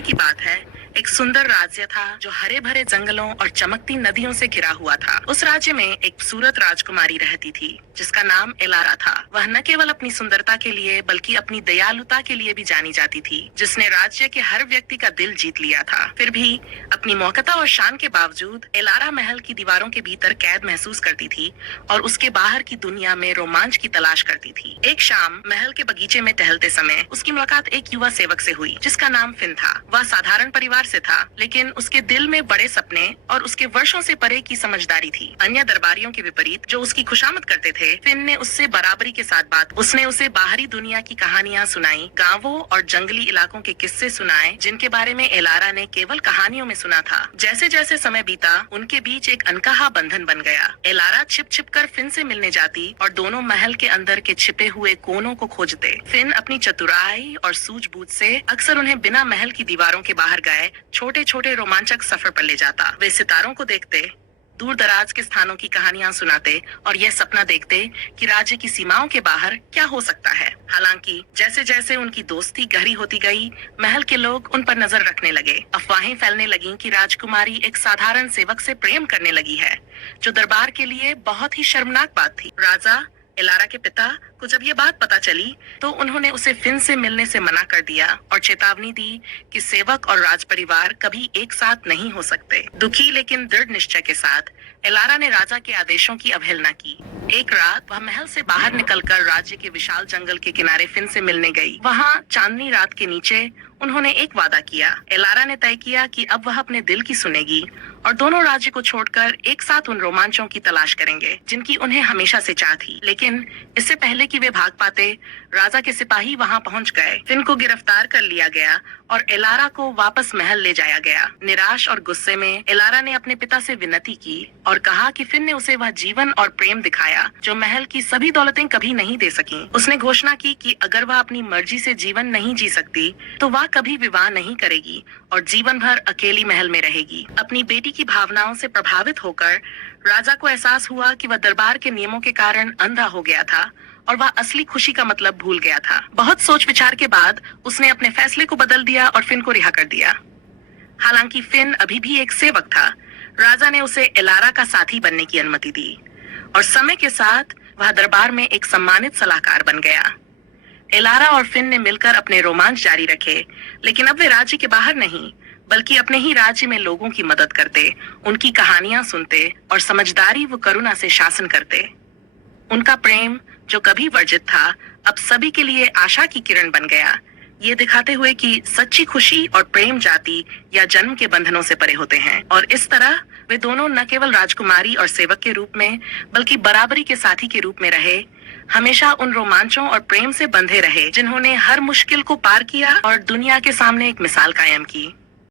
बार की बात है। एक सुंदर राज्य था जो हरे भरे जंगलों और चमकती नदियों से घिरा हुआ था। उस राज्य में एक खूबसूरत राजकुमारी रहती थी जिसका नाम एलारा था। वह न केवल अपनी सुंदरता के लिए बल्कि अपनी दयालुता के लिए भी जानी जाती थी, जिसने राज्य के हर व्यक्ति का दिल जीत लिया था। फिर भी अपनी मौकता और शान के बावजूद एलारा महल की दीवारों के भीतर कैद महसूस करती थी और उसके बाहर की दुनिया में रोमांच की तलाश करती थी। एक शाम महल के बगीचे में टहलते समय उसकी मुलाकात एक युवा सेवक से हुई जिसका नाम फिन था। वह साधारण परिवार से था, लेकिन उसके दिल में बड़े सपने और उसके वर्षों से परे की समझदारी थी। अन्य दरबारियों के विपरीत जो उसकी खुशामद करते थे, फिन ने उससे बराबरी के साथ बात। उसने उसे बाहरी दुनिया की कहानियां सुनाई, गांवों और जंगली इलाकों के किस्से सुनाए जिनके बारे में एलारा ने केवल कहानियों में सुना था। जैसे जैसे समय बीता, उनके बीच एक अनकहा बंधन बन गया। एलारा छिप छिप कर फिन से मिलने जाती और दोनों महल के अंदर के छिपे हुए कोनों को खोजते। फिन अपनी चतुराई और सूझबूझ से अक्सर उन्हें बिना महल की दीवारों के बाहर गए छोटे छोटे रोमांचक सफर पर ले जाता। वे सितारों को देखते, दूर दराज के स्थानों की कहानियां सुनाते और यह सपना देखते कि राज्य की सीमाओं के बाहर क्या हो सकता है। हालांकि जैसे जैसे उनकी दोस्ती गहरी होती गई, महल के लोग उन पर नजर रखने लगे। अफवाहें फैलने लगीं कि राजकुमारी एक साधारण सेवक से प्रेम करने लगी है, जो दरबार के लिए बहुत ही शर्मनाक बात थी। राजा एलारा के पिता को जब ये बात पता चली तो उन्होंने उसे फिन से मिलने से मना कर दिया और चेतावनी दी कि सेवक और राज परिवार कभी एक साथ नहीं हो सकते। दुखी लेकिन दृढ़ निश्चय के साथ एलारा ने राजा के आदेशों की अवहेलना की। एक रात वह महल से बाहर निकलकर राज्य के विशाल जंगल के किनारे फिन से मिलने गई। वहाँ चांदनी रात के नीचे उन्होंने एक वादा किया। एलारा ने तय किया कि अब वह अपने दिल की सुनेगी और दोनों राज्य को छोड़कर एक साथ उन रोमांचों की तलाश करेंगे जिनकी उन्हें हमेशा से चाह थी। लेकिन इससे पहले कि वे भाग पाते, राजा के सिपाही वहां पहुंच गए। फिन को गिरफ्तार कर लिया गया और एलारा को वापस महल ले जाया गया। निराश और गुस्से में एलारा ने अपने पिता से विनती की और कहा कि फिन ने उसे वह जीवन और प्रेम दिखाया जो महल की सभी दौलतें कभी नहीं दे सकी। उसने घोषणा की कि अगर वह अपनी मर्जी से जीवन नहीं जी सकती तो वह कभी विवाह नहीं करेगी और जीवन भर अकेली महल में रहेगी। अपनी बेटी की भावनाओं से प्रभावित होकर राजा को एहसास हुआ कि वह दरबार के नियमों के कारण अंधा हो गया था और वह असली खुशी का मतलब भूल गया था। बहुत सोच विचार के बाद उसने अपने फैसले को बदल दिया और फिन को रिहा कर दिया। हालांकि फिन अभी भी एक सेवक था, राजा ने उसे एलारा का साथी बनने की अनुमति दी और समय के साथ वह दरबार में एक सम्मानित सलाहकार बन गया। एलारा और फिन ने मिलकर अपने रोमांच जारी रखे, लेकिन अब वे राज्य के बाहर नहीं बल्कि अपने ही राज्य में लोगों की मदद करते, उनकी कहानियां सुनते और समझदारी व करुणा से शासन करते। उनका प्रेम जो कभी वर्जित था, अब सभी के लिए आशा की किरण बन गया, ये दिखाते हुए कि सच्ची खुशी और प्रेम जाति या जन्म के बंधनों से परे होते हैं। और इस तरह वे दोनों न केवल राजकुमारी और सेवक के रूप में बल्कि बराबरी के साथी के रूप में रहे, हमेशा उन रोमांचों और प्रेम से बंधे रहे जिन्होंने हर मुश्किल को पार किया और दुनिया के सामने एक मिसाल कायम की।